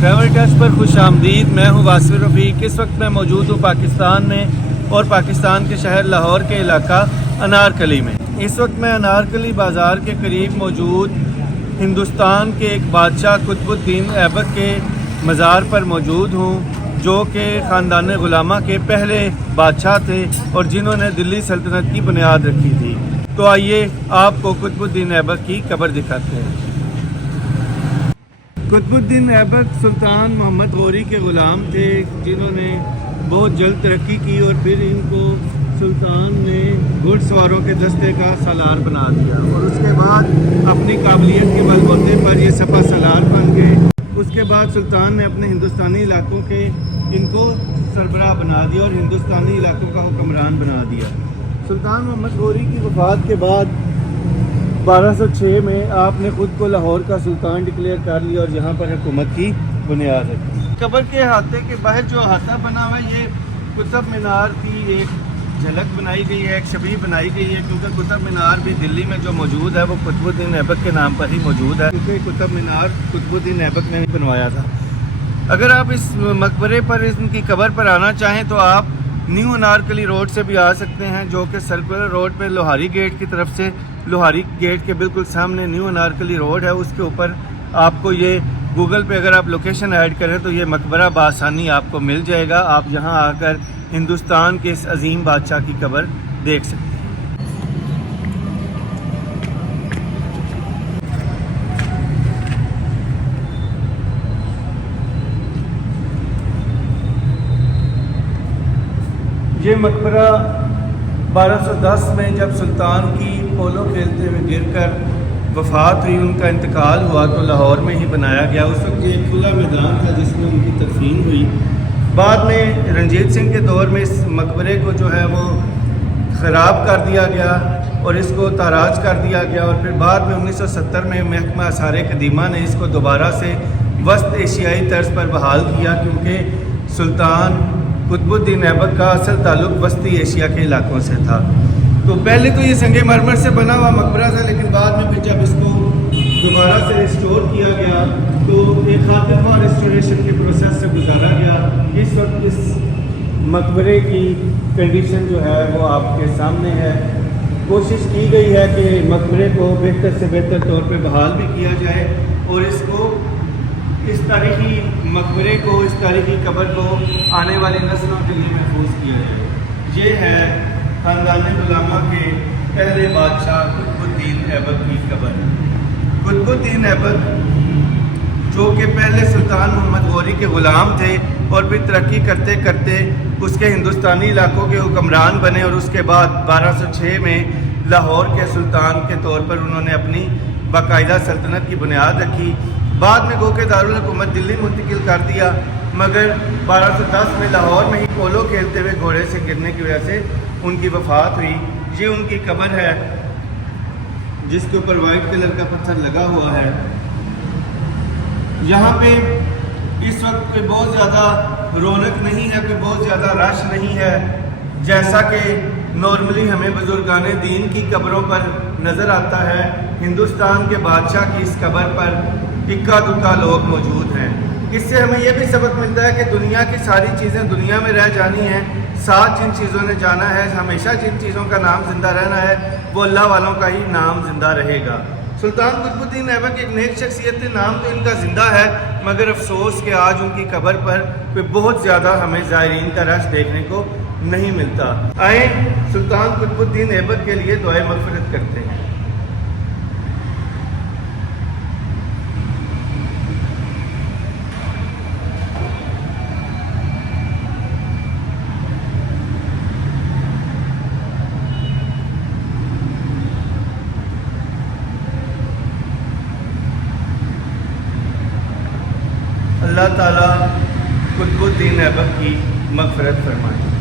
Travel touch पर खुश आमदीद। मैं हूँ वासिफ रफ़ीक। इस वक्त मैं मौजूद हूँ पाकिस्तान में और पाकिस्तान के शहर लाहौर के इलाका अनारकली में। इस वक्त मैं अनारकली बाज़ार के करीब मौजूद हिंदुस्तान के एक बादशाह कुतुबुद्दीन ऐबक के मज़ार पर मौजूद हूँ, जो कि ख़ानदान गुलामा के पहले बादशाह थे और जिन्होंने दिल्ली सल्तनत की बुनियाद रखी थी। तो आइए आपको कुतुबुद्दीन ऐबक की कब्र दिखाते हैं। कुतुबुद्दीन ऐबक सुल्तान मोहम्मद गौरी के ग़ुलाम थे, जिन्होंने बहुत जल्द तरक्की की और फिर इनको सुल्तान ने घुड़सवारों के दस्ते का सालार बना दिया और उसके बाद अपनी काबिलियत के बलबूते पर ये सपा सालार बन गए। उसके बाद सुल्तान ने अपने हिंदुस्तानी इलाकों के इनको सरबराह बना दिया और हिंदुस्तानी इलाकों का हुक्मरान बना दिया। सुल्तान मोहम्मद गौरी की वफ़ात के बाद 1206 में आपने ख़ुद को लाहौर का सुल्तान डिक्लेयर कर लिया और यहाँ पर हुकूमत की बुनियाद रखी। कब्र के अहाते के बाहर जो अहाता बना हुआ है, ये कुतुब मीनार की एक झलक बनाई गई है, एक शबीह बनाई गई है, क्योंकि कुतुब मीनार भी दिल्ली में जो मौजूद है वो कुतुबुद्दीन ऐबक के नाम पर ही मौजूद है, क्योंकि कुतुब मीनार कुतुबुद्दीन ऐबक ने बनवाया था। अगर आप इस मकबरे पर इनकी कब्र पर आना चाहें तो आप न्यू अनारकली रोड से भी आ सकते हैं, जो कि सर्कुलर रोड पे लोहारी गेट की तरफ से, लोहारी गेट के बिल्कुल सामने न्यू अनारकली रोड है, उसके ऊपर आपको ये गूगल पे अगर आप लोकेशन ऐड करें तो ये मकबरा बआसानी आपको मिल जाएगा। आप यहाँ आकर हिंदुस्तान के इस अजीम बादशाह की कब्र देख सकते हैं। ये मकबरा 1210 में जब सुल्तान की पोलो खेलते हुए गिरकर वफ़ात हुई, उनका इंतकाल हुआ तो लाहौर में ही बनाया गया। उस वक्त ये खुला मैदान था जिसमें उनकी तदफीन हुई। बाद में रंजीत सिंह के दौर में इस मकबरे को जो है वो ख़राब कर दिया गया और इसको ताराज कर दिया गया और फिर बाद में 1970 में महकमा आसार कदीमा ने इसको दोबारा से वस्त एशियाई तर्ज पर बहाल किया, क्योंकि सुल्तान कुतुबुद्दीन ऐबक का असल ताल्लुक वस्ती एशिया के इलाकों से था। तो पहले तो ये संगे मरमर से बना हुआ मकबरा था, लेकिन बाद में फिर जब इसको दोबारा से रिस्टोर किया गया तो एक खातिरख्वाह रिस्टोरेशन के प्रोसेस से गुजारा गया। इस वक्त इस मकबरे की कंडीशन जो है वो आपके सामने है। कोशिश की गई है कि मकबरे को बेहतर से बेहतर तौर पे बहाल भी किया जाए और इसको, इस तारीखी मकबरे को, इस तारीखी कब्र को आने वाली नस्लों के लिए महफूज किया जाए। ये है ख़ानदान गुलामा के पहले बादशाह कुतुबुद्दीन ऐबक की कब्र। कुतुबुद्दीन ऐबक जो कि पहले सुल्तान मोहम्मद गौरी के ग़ुलाम थे और फिर तरक्की करते करते उसके हिंदुस्तानी इलाकों के हुक्मरान बने और उसके बाद 1206 में लाहौर के सुल्तान के तौर पर उन्होंने अपनी बाकायदा सल्तनत की बुनियाद रखी। बाद में गो के दारुल हुकूमत दिल्ली मुंतकिल कर दिया, मगर 1210 में लाहौर में ही पोलो खेलते हुए घोड़े से गिरने की वजह से उनकी वफ़ात हुई। ये उनकी कब्र है जिसके ऊपर वाइट कलर का पत्थर लगा हुआ है। यहाँ पे इस वक्त कोई बहुत ज़्यादा रौनक नहीं है, कोई बहुत ज़्यादा रश नहीं है, जैसा कि नॉर्मली हमें बुजुर्गाने दीन की कब्रों पर नज़र आता है। हिंदुस्तान के बादशाह की इस कब्र पर इक्का दुक्का लोग मौजूद हैं। इससे हमें यह भी सबक मिलता है कि दुनिया की सारी चीज़ें दुनिया में रह जानी हैं, साथ जिन चीज़ों ने जाना है, हमेशा जिन चीज़ों का नाम ज़िंदा रहना है वो अल्लाह वालों का ही नाम ज़िंदा रहेगा। सुल्तान कुतुबुद्दीन ऐबक एक नेक शख्सियत थे, नाम तो इनका ज़िंदा है, मगर अफसोस कि आज उनकी कब्र पर कोई बहुत ज़्यादा हमें ज़ायरीन का रश देखने को नहीं मिलता। आए सुल्तान कुतुबुद्दीन ऐबक के लिए दुआए मग़फ़िरत करते हैं। अल्लाह ताला कुतुबुद्दीन ऐबक की मग़फ़िरत फरमाए।